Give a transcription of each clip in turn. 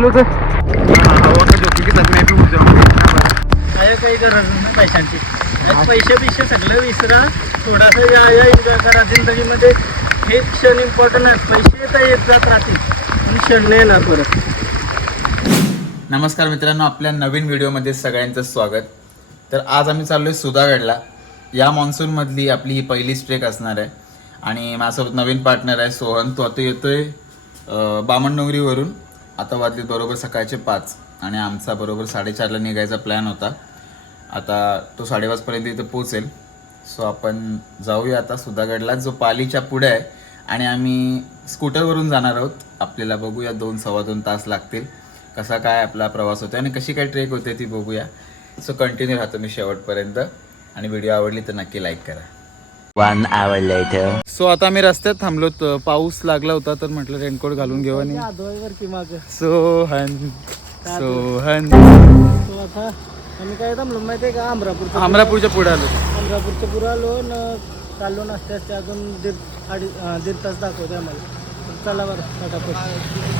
गेलो तर? सगळे बी उठ जाऊ काय काही गरज नाही पैशांची. यात पैसे बिशे सगळं विसरा. थोडासा या या एन्जॉय करा. जिंदगीमध्ये हे क्षण इम्पॉर्टंट आहेत. पैसे तर येत जात राहतील. पण क्षण नाही येणार परत. नमस्कार मित्रांनो आपल्या नवीन व्हिडिओमध्ये सगळ्यांचं स्वागत. तर आज आम्ही चाललोय सुधागडला. या मॉन्सूनमधली आपली ही पहिलीच ट्रेक असणार आहे. आणि माझ्यासोबत नवीन पार्टनर आहे सोहन. तो आता येतोय अं, बामणडोंगरीवरून. आता वाजले बरोबर सकाळचे पाच आणि आमचा बरोबर साडेचारला निघायचा प्लॅन होता. आता तो साडेपाचपर्यंत इथं पोचेल सो आपण जाऊया आता सुधागडला जो पालीच्या पुढे आहे. आणि आम्ही स्कूटरवरून जाणार आहोत. आपल्याला बघूया दोन सव्वा दोन तास लागतील. कसा काय आपला प्रवास होतो आणि कशी काय ट्रेक होते ती बघूया. सो कंटिन्यू राहतो मी शेवटपर्यंत. आणि व्हिडिओ आवडली तर नक्की लाईक करा. One hour later. सो आता मी रस्त्यात थांबलो त- पाऊस लागला होता तर म्हटलं रेनकोट घालून घेऊ आणि की माग. सोहन सोहन. तो आता आम्ही काय थांबलो माहिती आहे का अमरापूर अमरापूरच्या पुढे आलो. अमरापूरच्या पुढे आलो न चाललो नसते असते अजून दीड अडी अं, दीड तास दाखवते आम्हाला. तर चला बरं फटाफट.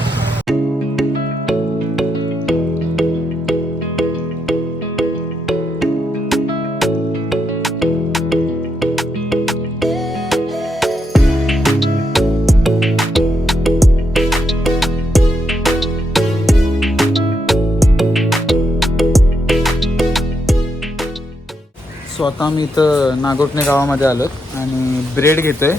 सो मी इथं नागोटणे गावामध्ये आलो आणि ब्रेड घेतोय.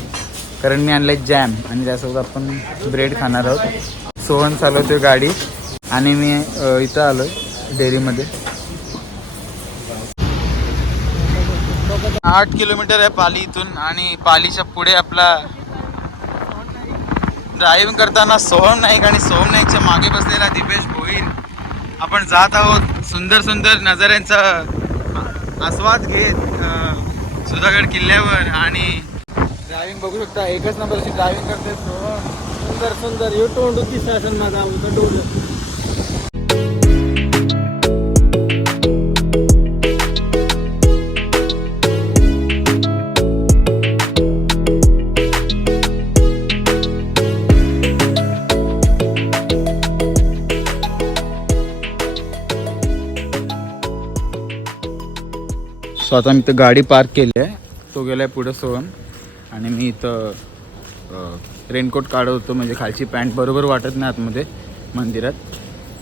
कारण मी आणलंय जॅम आणि त्यासोबत आपण ब्रेड खाणार आहोत. सोहन चालवतोय गाडी आणि मी इथं आलोय डेअरीमध्ये. आठ किलोमीटर आहे पाली इथून आणि पालीच्या पुढे आपला ड्रायव्हिंग करताना सोहम नाईक आणि सोहम नाईकच्या मागे बसलेला दिपेश भोईर. आपण जात आहोत सुंदर सुंदर नजाऱ्यांचा आस्वाद घेत. सुधागड किल्ल्यावर आणि ड्रायव्हिंग बघू शकता एकच नंबरची ड्रायव्हिंग करते सुंदर सुंदर. येऊ तोंड दिसा असेल माझा आमचं डोलं सो आता मी इथं गाडी पार्क केली आहे. तो गेला आहे पुढं सोहम. आणि मी इथं रेनकोट काढत होतो म्हणजे खालची पॅन्ट बरोबर वाटत नाही आतमध्ये मंदिरात.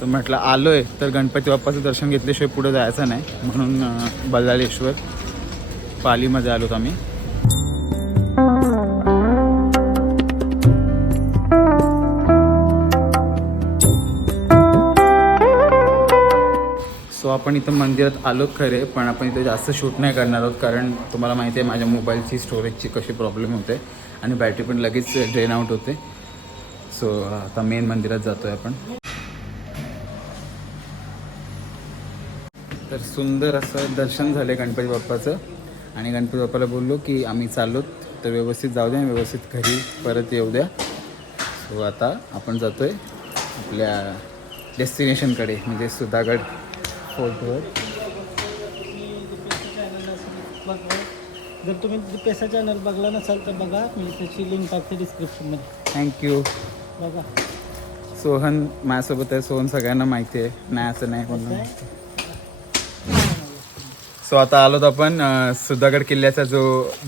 तर म्हटलं आलो आहे तर गणपती बाप्पाचं दर्शन घेतल्याशिवाय पुढं जायचं नाही. म्हणून अं, बल्लाळेश्वर पालीमध्ये होतो आम्ही. सो आपण इथं मंदिरात आलो खरे पण आपण इथे जास्त शूट नाही करणार आहोत कारण तुम्हाला माहिती आहे माझ्या मोबाईलची स्टोरेजची कशी प्रॉब्लेम होते आणि बॅटरी पण लगेच ड्रेन आउट होते. सो आता मेन मंदिरात जातो आहे आपण. तर सुंदर असं दर्शन झालं गणपती बाप्पाचं. आणि गणपती बाप्पाला बोललो की आम्ही चाललो तर व्यवस्थित जाऊ द्या व्यवस्थित घरी परत येऊ द्या. सो आता आपण जातो आहे आपल्या डेस्टिनेशनकडे म्हणजे सुधागड. फोर्टवर जर तुम्ही पैसा चॅनल बघला नसाल तर बघा मी त्याची लिंक टाकते डिस्क्रिप्शनमध्ये थँक्यू बघा सोहन माझ्यासोबत आहे. सोहन सगळ्यांना माहिती आहे. नाही असं नाही म्हणून सो आता आलोत आपण सुधागड किल्ल्याचा जो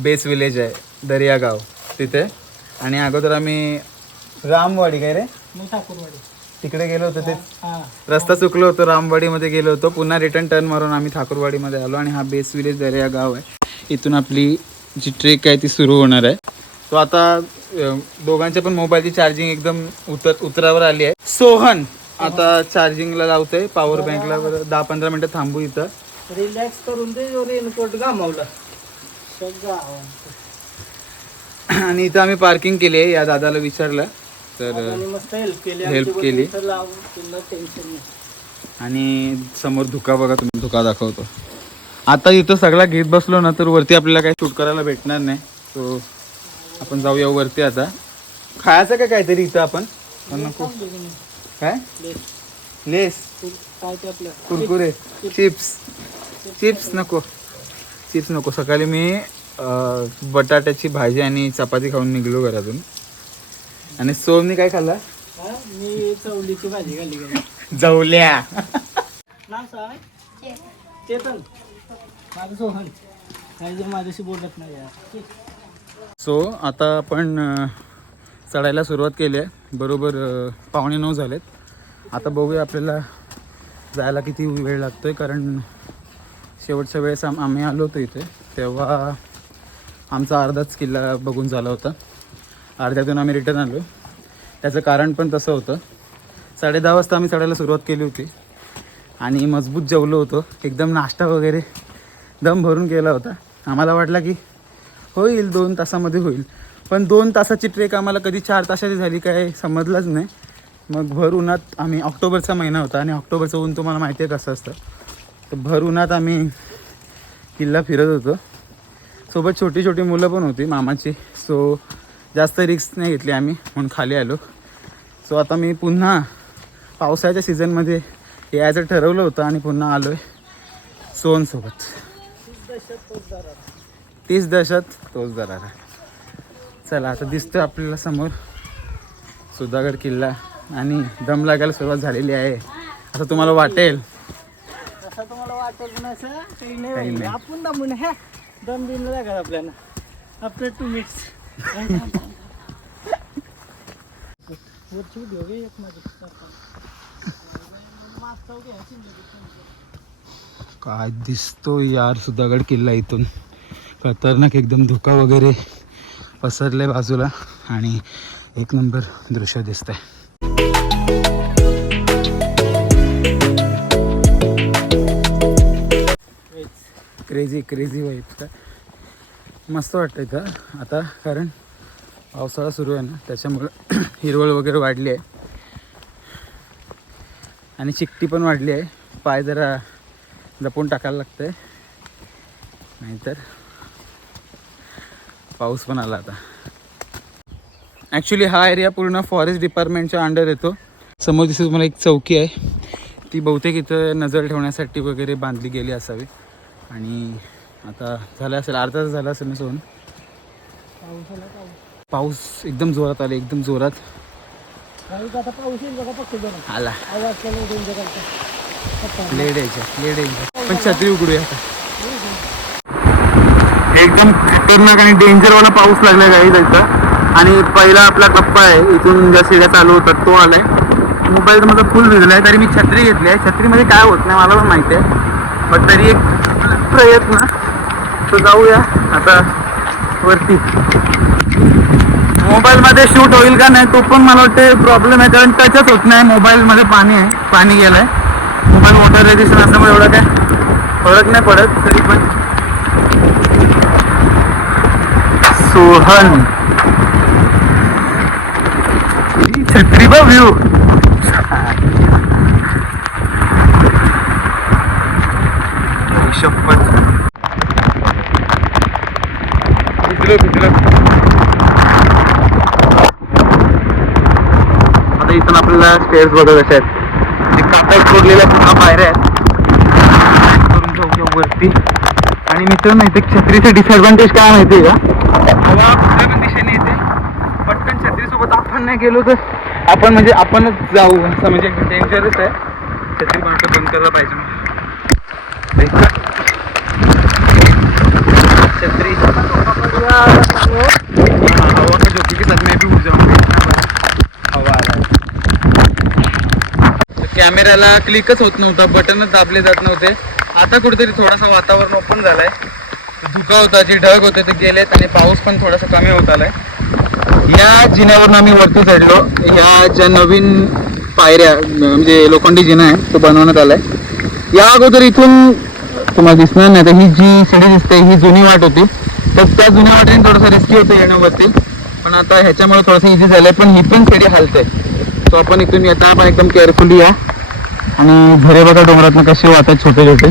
बेस विलेज आहे दर्यागाव तिथे. आणि अगोदर आम्ही रामवाडी काय रे? ठाकूरवाडी तिकडे गेलो होतो ते रस्ता चुकलो होतो रामवाडीमध्ये गेलो होतो. पुन्हा रिटर्न टर्न मारून आम्ही ठाकूरवाडीमध्ये आलो आणि हा बेस विलेज दर्या गाव आहे. इथून आपली जी ट्रेक आहे ती सुरू होणार आहे. तो आता दोघांच्या पण मोबाईलची चार्जिंग एकदम उतर उतरावर आली आहे. सोहन आता चार्जिंगला लावतोय पॉवर बँकला दहा पंधरा मिनटं थांबू इथं. रिलॅक्स करून ते रेनकोट गमावला आणि इथं आम्ही पार्किंग केली आहे या दादाला विचारलं. तर हेल्प केली आणि समोर धुका बघा तुम्ही धुका दाखवतो. आता इथं सगळा घेत बसलो ना तर वरती आपल्याला काही शूट करायला भेटणार नाही. सो आपण जाऊया वरती आता. खायचं का काहीतरी इथं आपण? पण नको. काय? लेस कुरकुरे. चिप्स चिप्स नको. चिप्स नको. सकाळी मी बटाट्याची भाजी आणि चपाती खाऊन निघलो घरातून. आणि सोमनी काय खाल्ला? मी चवलीची भाजी खाल्ली गेली जवल्या. नाव सांग. चेतन. माझं सोहन. काही जर माझ्याशी बोलत नाही यार. सो आता आपण चढायला सुरुवात केली आहे. बरोबर पावणे नऊ झालेत. आता बघूया आपल्याला जायला किती वेळ लागतो आहे कारण शेवटच्या वेळेस आम आम्ही आलो होतो इथे. तेव्हा आमचा अर्धाच किल्ला बघून झाला होता. अर्ध्यातून आम्ही रिटर्न आलो. त्याचं कारण पण तसं होतं. साडे दहा वाजता आम्ही चढायला सुरुवात केली होती. आणि मजबूत जेवलो होतो. एकदम नाश्ता वगैरे दम भरून केला होता. आम्हाला वाटला की होईल दोन तासामध्ये होईल. पण दोन तासाची ट्रेक आम्हाला कधी चार तासाची झाली काय समजलंच नाही. मग भर उन्हात आम्ही ऑक्टोबरचा महिना होता आणि ऑक्टोबरचं ऊन तुम्हाला माहिती आहे कसं असतं. तर भर उन्हात आम्ही किल्ला फिरत होतो. सोबत छोटी छोटी मुलं पण होती मामाची. सो जास्त रिस्क नाही घेतली आम्ही म्हणून खाली आलो. सो आता मी पुन्हा पावसाळ्याच्या सीझनमध्ये यायचं ठरवलं होतं आणि पुन्हा आलो आहे सोनसोबत. तीस दशत तोच दरारा. चला आता दिसतोय आपल्याला समोर सुधागड किल्ला आणि दम लागायला सुरुवात झालेली आहे. असं तुम्हाला वाटेल. असं तुम्हाला वाटत पण असं? काही नाही. आपण दमून ह्या दम दिन लागत आपल्याला. आफ्टर टू मिनिट्स काय दिसतो यार सुद्धा गड किल्ला इथून. खतरनाक एकदम धुका वगैरे पसरलंय बाजूला आणि एक नंबर दृश्य दिसतंय. क्रेझी क्रेझी वाईफ मस्त वाटतं इथं. आता कारण पावसाळा सुरू आहे ना त्याच्यामुळं हिरवळ वगैरे वाढली आहे. आणि चिकटी पण वाढली आहे. पाय जरा जपून टाकायला लागतंय. नाहीतर पाऊस पण आला आता. ॲक्च्युली हा एरिया पूर्ण फॉरेस्ट डिपार्टमेंटच्या अंडर येतो. समोर दिसत तुम्हाला एक चौकी आहे. ती बहुतेक इथं नजर ठेवण्यासाठी वगैरे बांधली गेली असावी. आणि आता झालं असेल अर्धा तास झाला असेल ना सोन. पाऊस एकदम जोरात आले एकदम जोरात. आला. यायच्या लेड यायच्या पण छत्री उघडूया आता. एकदम खतरनाक आणि डेंजरवाला पाऊस लागलाय काही त्याचा आणि पहिला आपला टप्पा आहे इथून ज्या शिड्या चालू होतात तो आलाय. मोबाईल माझा फुल भिजलाय तरी मी छत्री घेतली आहे. छत्रीमध्ये काय होत नाही मला पण माहिती आहे. पण तरी एक प्रयत्न. तर जाऊया. आता वरती. मोबाईलमध्ये शूट होईल का नाही तो पण मला वाटते प्रॉब्लेम आहे. कारण टचच होत नाही. मोबाईलमध्ये पाणी आहे. पाणी गेलंय. मोबाईल मोठा रेजिस्टन असल्यामुळे एवढं काय फरक नाही पडत. तरी पण. सोहन. ही छत्री व्ह्यू शपथ भिजलं भिजलं आता इथून आपल्याला स्टेअर्स बघत अशा आहेत. जे कापात सोडलेल्या पुन्हा पायऱ्या आहेत. करून जाऊ जाऊ वरती. आणि मित्रांनो इथे छत्रीचं डिसएडव्हान्टेज काय माहिती आहे का? हवा कुठल्या पण दिशेने येते. पटकन छत्रीसोबत आपण नाही गेलो तर आपण म्हणजे आपणच जाऊ. असं म्हणजे डेंजरच आहे. छत्री माणसं बंद करायला पाहिजे छत्री. हवा का जोकी के भी उड़ हवा आ रहा है कॅमेऱ्याला क्लिकच होत नव्हता बटनच दाबले जात नव्हते. आता कुठेतरी थोडासा वातावरण ओपन झालंय. धुका होता जे ढग होते ते गेलेत आणि पाऊस पण थोडासा कमी होत आलाय. या जिन्यावरून आम्ही वरती चढलो. ह्या ज्या नवीन पायऱ्या म्हणजे लोखंडी जिना आहे तो बनवण्यात आलाय. या अगोदर इथून तुम्हाला दिसणार नाही तर ही जी सिडी दिसते ही जुनी वाट होती. तर त्या जुन्या वाटेने थोडंसं रिस्की होतं येण्यावरती पण आता ह्याच्यामुळे थोडंसं इझी झालंय पण ही पण सिडी हलते तो आपण इथून येता आपण एकदम केअरफुली या. आणि घरे बघा डोंगरातनं कसे वाटत छोटे छोटे.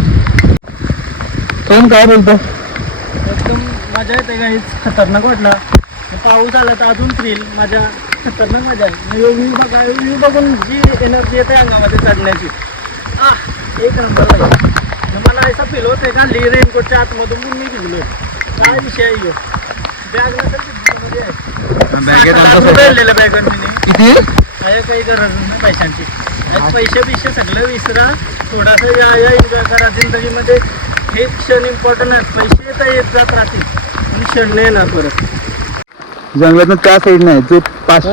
पण काय बोलतो एकदम मजा येते काहीच खतरनाक वाटला. पाऊस आला तर अजून थ्रिल माझ्या खतरनाक मजा आहे. व्ह्यू बघा व्ह्यू बघून जी एनर्जी येते अंगामध्ये चढण्याची. आ एक नंबर मला असा फील होत आहे का ली रेनकोटच्या आतमधून मी भिजलो काय विषय आहे बॅग नसेल आता आमचा बॅगर मी किती? काही गरज नाही पैशांची. पैसे बिशे सगळं विसरा. थोडासा या या करा जिंदगीमध्ये. हे क्षण इम्पॉर्टंट आहेत. पैसे तर येत जात राहतील क्षण नाही येणार परत. जंगलातनं त्या साईडने आहे जो पाच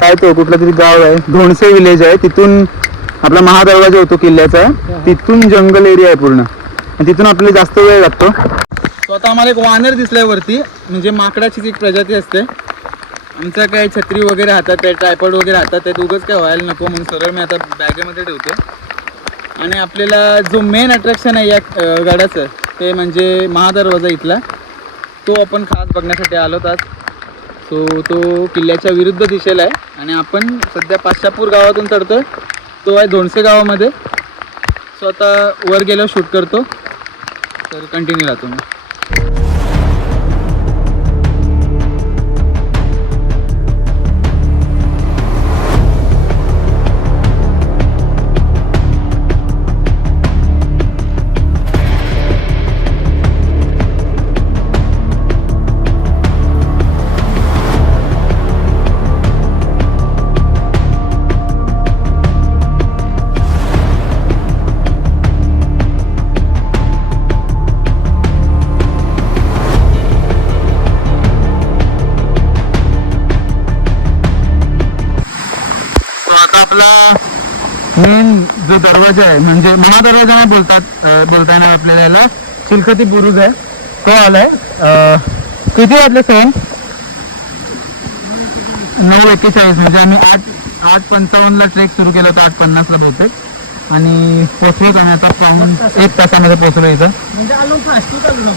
काय तो कुठला तरी गाव आहे धोणसे विलेज आहे तिथून आपला महादरवाजा होतो किल्ल्याचा. तिथून जंगल एरिया आहे पूर्ण. आणि तिथून आपल्याला जास्त वेळ लागतो. तो आता आम्हाला एक वानर दिसलाय वरती म्हणजे माकडाचीच एक प्रजाती असते. आमचा काय छत्री वगैरे हातात आहे ट्रायपॉड वगैरे हातात आहे उगाच काय व्हायला नको म्हणून सरळ मी आता बॅगेमध्ये ठेवतो आणि आपल्याला जो मेन अट्रॅक्शन आहे या गडाचं ते म्हणजे महादरवाजा इथला तो आपण खास बघण्यासाठी आलो आज. सो तो किल्ल्याच्या विरुद्ध दिशेला आहे आणि आपण सध्या पाशापूर गावातून चढतो तो आहे दोनशे गावामध्ये. सो आता वर गेल्यावर शूट करतो. तर कंटिन्यू राहतो मी you जो दरवाजा आहे म्हणजे महादरवाजा नाही बोलतात अं, बोलता येणार आपल्याला याला चिलखती बुरुज आहे. तो आलाय किती वाजले सण नऊ एक्केचाळीस म्हणजे आम्ही आठ आठ पंचावन्नला ट्रेक सुरू केला होता आठ पन्नासला बहुतेक. आणि पोचलोच आम्ही आता पाहून एक तासामध्ये पोचलो इथं.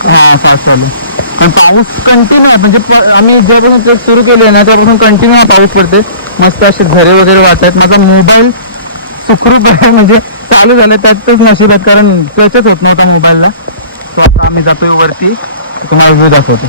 हा चालू पण पाऊस कंटिन्यू आहे म्हणजे आम्ही जेव्हापासून ट्रेक सुरू केले ना तेव्हापासून कंटिन्यू पाऊस पडते मस्त असे झरे वगैरे वाटत आहेत माझा मोबाईल सुखरूप आहे म्हणजे चालू झालं त्यातच नशीब आहेत कारण टचच होत नव्हता मोबाईलला. तो आता आम्ही जातोय वरती. तुम्हाला व्ह्यू दाखवतो.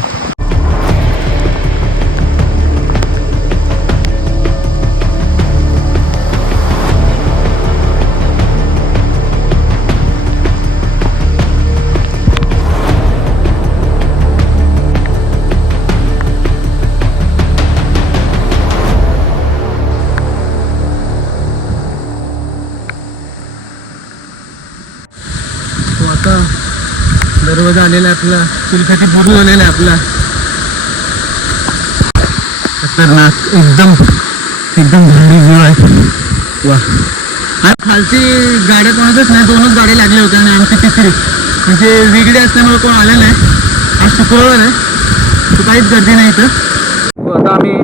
झालेला आलेला आहे आपला. चिलखती पूर्ण झालेला आहे आपला. खतरनाक. एकदम एकदम भारी व्ह्यू आहे. वा आणि खालची गाड्या कोणातच नाही दोनच गाड्या लागल्या होत्या आणि आमची तिसरी. म्हणजे वेगळी असल्यामुळे कोण आले नाही. आज शुक्रवार आहे. तर काहीच गर्दी नाही इथं. हो, आता आम्ही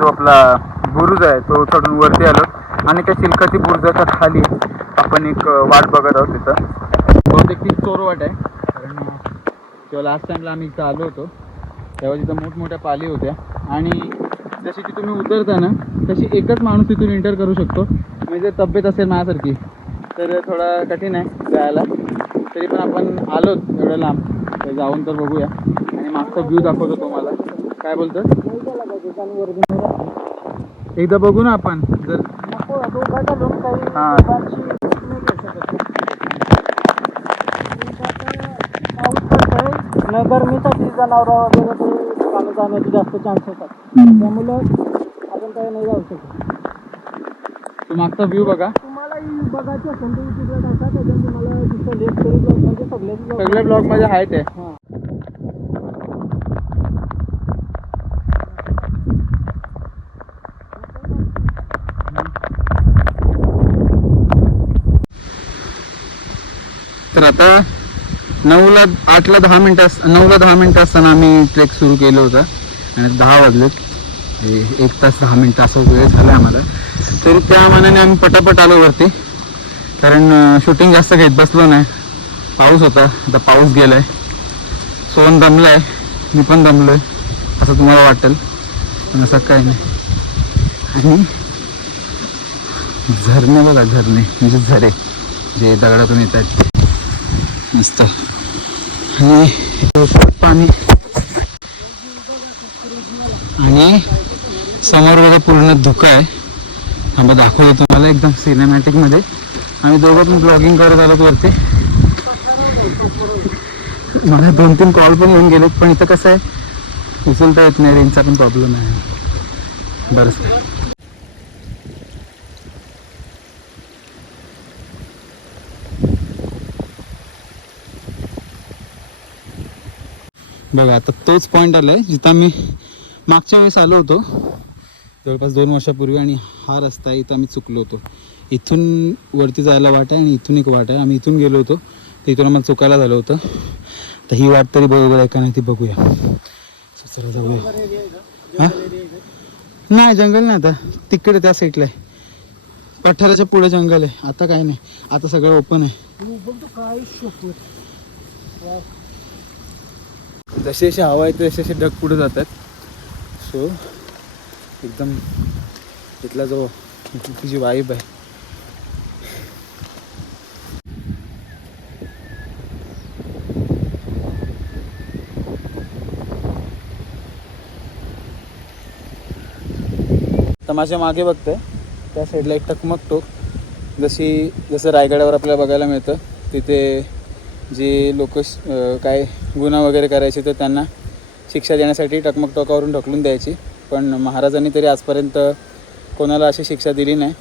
जो आपला बुरुज आहे तो चढून वरती आलो. आणि त्या चिलखती बुरुजाच्या खाली आपण एक वाट बघत आहोत तिथं. बहुतेक ती चोर वाट आहे. जेव्हा लास्ट टाइमला आम्ही इथं आलो होतो. तेव्हा तिथं मोठमोठ्या पाली होत्या. आणि जशी की तुम्ही उतरता ना तशी एकच माणूस तिथून एंटर करू शकतो. म्हणजे तब्येत असेल माझ्यासारखी तर थोडा कठीण आहे जायला. तरी पण आपण आलो एवढं लांब. तर जाऊन तर बघूया. आणि मागचा व्ह्यू दाखवतो तुम्हाला. काय बोलतं एकदा बघू ना आपण. जर हा. गरमीसाठी जनावर वगैरे ते पाणी जाण्याचे जास्त चान्स होतात. त्यामुळं आपण काही नाही जाऊ शकत. तो मागचा व्ह्यू बघा. तुम्हाला बघायचं असेल तर तिकडे टाका त्याच्यात तुम्हाला दिसेल एक तरी ब्लॉग म्हणजे सगळ्याच सगळ्या ब्लॉगमध्ये आहे ते. हां. तर आता नऊला आठला दहा मिनटं अस- नऊला दहा मिनटं असताना आम्ही ट्रेक सुरू केलं होतं. आणि दहा वाजलेत. एक तास दहा मिनटं असा वेळ झाला आम्हाला. तरी त्या मानाने आम्ही पटापट आलो वरती. कारण शूटिंग जास्त घेत बसलो नाही. पाऊस होता. आता पाऊस गेलाय. सोन दमलाय. मी पण दमलो आहे असं तुम्हाला वाटेल. पण असं काय नाही. आणि झरणे बघा झरणे. म्हणजे झरे. जे दगडातून येत आहेत मस्त. आणि पाणी. आणि समोर बघा पूर्ण धुकं आहे. थांबा दाखवतो तुम्हाला एकदम सिनेमॅटिकमध्ये आम्ही दोघं पण ब्लॉगिंग करत आलो वरती. मला दोन तीन कॉल पण येऊन गेलेत पण इथं कसं आहे? उचलता येत नाही रेंजचा पण प्रॉब्लेम आहे. बरंच बघा आता तोच पॉईंट आला आहे जिथं आम्ही मागच्या वेळेस आलो होतो जवळपास दोन वर्षापूर्वी आणि हा रस्ता आहे इथं आम्ही चुकलो होतो. इथून वरती जायला वाट आहे आणि इथून एक वाट आहे. आम्ही इथून गेलो होतो तर इथून आम्हाला चुकायला झालं होतं. तर ही वाट तरी बरोबर आहे का नाही ती बघूया. चला जाऊया. हां? नाही जंगल नाही आता. तिकडे त्या साईडला आहे. पठाराच्या पुढे जंगल आहे. आता काय नाही. आता सगळं ओपन आहे. जसे जसे हवा आहे तसे जसे ढग पुढे जातात. सो एकदम इथला जो जी वाईब आहे. तर माझ्या मागे बघतंय. त्या साईडला एक टकमक टोक. जशी जसं रायगडावर आपल्याला बघायला मिळतं तिथे जे लोक काय गुन्हा वगैरे करायचे तर त्यांना शिक्षा देण्यासाठी टकमक टोकावरून ढकलून द्यायची. पण महाराजांनी तरी आजपर्यंत कोणाला अशी शिक्षा दिली नाही.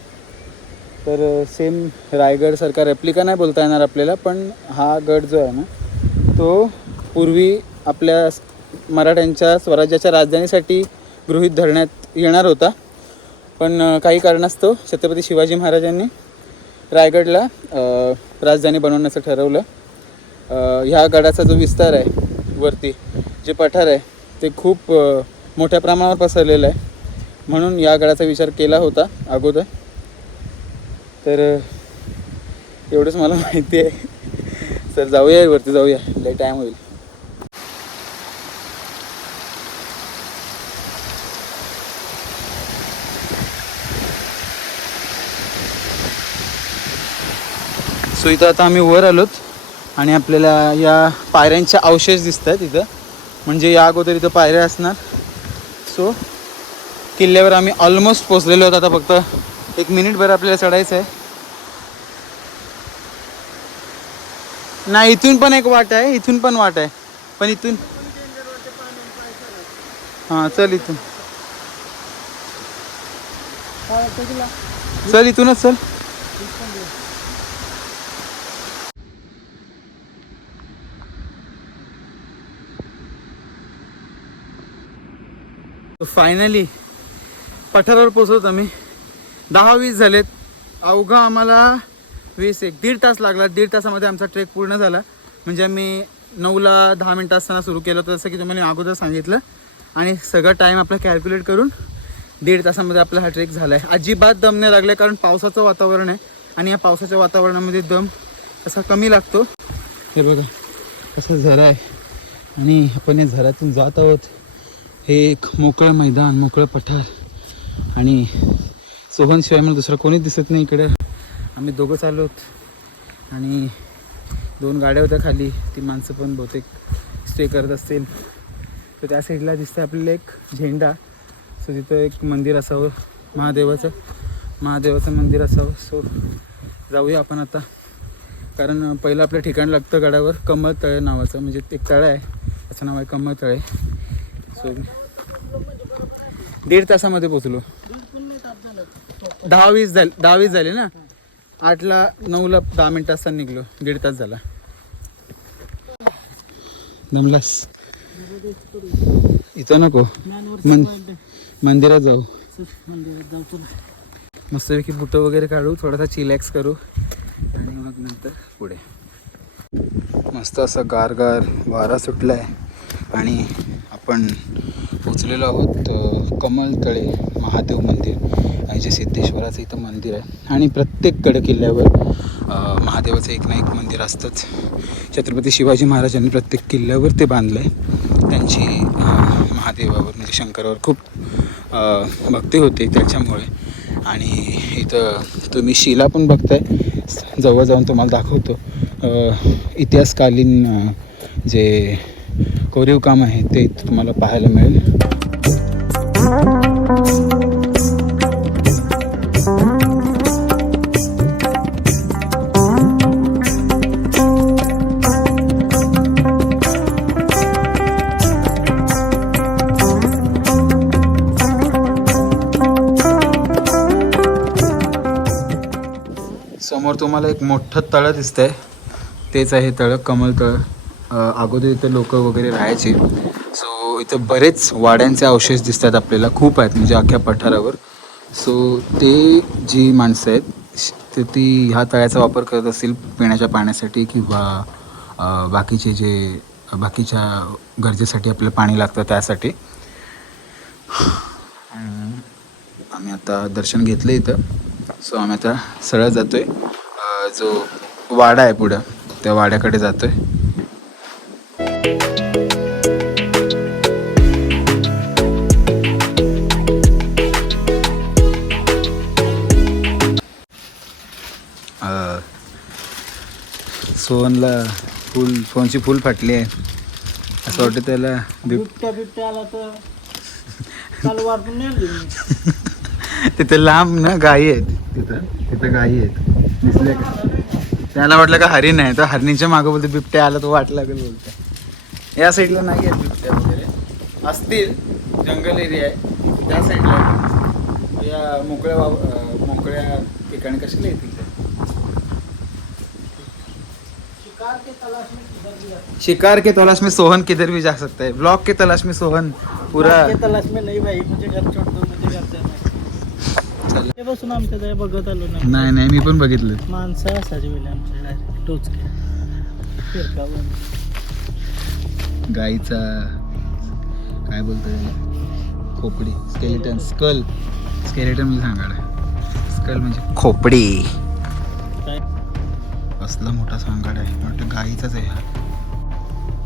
तर सेम रायगड सरकार रेप्लिका नाही बोलता येणार आपल्याला पण हा गड जो आहे ना तो पूर्वी आपल्या मराठ्यांच्या स्वराज्याच्या राजधानीसाठी गृहीत धरण्यात येणार होता. पण काही कारणास्तव छत्रपती शिवाजी महाराजांनी रायगडला राजधानी बनवण्याचं ठरवलं. ह्या गडाचा जो विस्तार आहे वरती जे पठार आहे ते खूप मोठ्या प्रमाणावर पसरलेलं आहे. म्हणून या गडाचा विचार केला होता अगोदर. तर एवढंच मला माहिती आहे. सर जाऊया वरती जाऊया. लय टाईम होईल. सो इथं आता आम्ही वर आलोत. आणि आपल्याला या पायऱ्यांचे अवशेष दिसत आहेत इथं. म्हणजे या अगोदर इथं पायऱ्या असणार. सो किल्ल्यावर आम्ही ऑलमोस्ट पोचलेलो आहोत. आता फक्त एक मिनिटभर आपल्याला चढायचं आहे. नाही इथून पण एक वाट आहे. इथून पण वाट आहे. पण इथून हां चल इथून. चल इथूनच चल. फायनली पठारावर पोचलोत आम्ही. दहा वीस झालेत. अवघा आम्हाला वीस एक दीड तास लागला. दीड तासामध्ये आमचा ट्रेक पूर्ण झाला. म्हणजे आम्ही नऊला दहा मिनटं असताना सुरू केलं. होतं जसं की तुम्हाला अगोदर सांगितलं. आणि सगळं टाईम आपला कॅल्क्युलेट करून दीड तासामध्ये आपला हा ट्रेक झाला आहे अजिबात दम नाही लागला कारण पावसाचं वातावरण आहे. आणि या पावसाच्या वातावरणामध्ये दम असा कमी लागतो. हे बघा असं झरा आहे. आणि आपण या झऱ्यातून जात आहोत. हे एक मोकळं मैदान मोकळं पठार. आणि सोहन शिवाय मला दुसरं कोणीच दिसत नाही इकडे. आम्ही दोघं चाललो आहोत आणि दोन गाड्या होत्या खाली. ती माणसं पण बहुतेक स्टे करत असतील. तर त्या साईडला दिसतं आपल्याला एक झेंडा. सो तिथं एक मंदिर असावं. महादेवाचं महादेवाचं मंदिर असावं. सो जाऊया आपण आता. कारण पहिलं आपलं ठिकाण लागतं गडावर. कमळ तळे नावाचं. म्हणजे एक तळं आहे. त्याचं नाव आहे कमळ तळे सो दीड तासामध्ये पोचलो दहा वीस झाले दहा वीस झाले ना? आठला नऊला दहा मिनिट असताना निघलो. दीड तास झाला. दमलास इथं नको. मन मंदिरात जाऊ. मस्तपैकी बुटं वगैरे काढू थोडासा चिलॅक्स करू आणि मग नंतर पुढे. मस्त असं गारगार वारा सुटला आहे आणि आपण पोचलेलो आहोत कमल तळे महादेव मंदिर जे सिद्धेश्वराचं इथं मंदिर आहे. आणि प्रत्येक गड किल्ल्यावर महादेवाचं एक ना एक मंदिर असतंच. छत्रपती शिवाजी महाराजांनी प्रत्येक किल्ल्यावर ते बांधलं आहे त्यांची महादेवावर म्हणजे शंकरावर खूप भक्ती होते त्याच्यामुळे. आणि इथं तुम्ही शिला पण बघताय. जवळ जाऊन तुम्हाला दाखवतो. इतिहासकालीन जे कोरीव काम आहे ते तुम्हाला पाहायला मिळेल. समोर तुम्हाला एक मोठं तळं दिसतंय. तेच आहे तळं कमल तळं. अगोदर इथं लोक वगैरे राहायचे. सो इथं बरेच वाड्यांचे अवशेष दिसतात आपल्याला. खूप आहेत म्हणजे अख्ख्या पठारावर. सो ते जी माणसं आहेत श- ते ती ह्या तळ्याचा वापर करत असतील पिण्याच्या पाण्यासाठी किंवा बाकीचे जे बाकीच्या गरजेसाठी आपलं पाणी लागतं त्यासाठी. आम्ही आता दर्शन घेतलं इथं. सो आम्ही आता सरळ जातो आहे जो वाडा आहे पुढं त्या वाड्याकडे जातो आहे सोहनला फुल फोनची फुल फाटली आहे. असं वाटतं त्याला बिब बिबट्या बिबट्या आला तर तिथे लांब ना गायी आहेत. तिथं तिथं गायी आहेत. दिसल्या का? त्याला वाटलं का हरिण आहे. तर हरणीच्या मागं बोलते बिबट्या आला तो वाट लागेल बोलते. या साईडला नाही आहेत बिबट्या वगैरे. असतील जंगल एरिया आहे. त्या साईडला आहे. या मोकळ्या वाव मोकळ्या ठिकाणी कशाला येतील शिकार के तलाश में किधर भी जाते शिकार के तलाश में सोहन किधर भी जा सकता है. ब्लॉक के तलाश में सोहन पूरा के तलाश में नाही भाई मुझे घर छोड़ दो मुझे घर जाना चला. ते बसून आमच्या जाय बघत आलो ना। नाही नाही मी पण बघितलं माणसं असायची आमच्या टोचके फिरकावर गाईचा काय बोलतो खोपडी. स्केलेटन स्कल स्केलेटन म्हणजे सांगाड स्कल म्हणजे खोपडी. असला मोठा सांगाड आहे वाटतं गाईचाच आहे हा.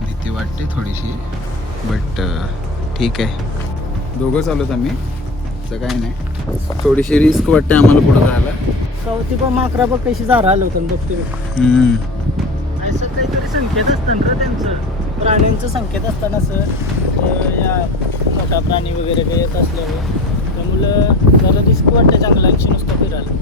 भीती वाटते थोडीशी बट ठीक आहे. दोघं चालूत आम्ही. असं काय नाही. थोडीशी रिस्क वाटते आम्हाला पुढं जायला. कवती पण माकरा बघ कशी जा राहिलं होतं बघते. असं काहीतरी संकेत असतं ना रे त्यांचं. प्राण्यांचं संकेत असताना असं अं, या मोठा प्राणी वगैरे काही येत असल्यावर त्यामुळं जरा रिस्क वाटतं जंगलांची नुसतं फिरायला.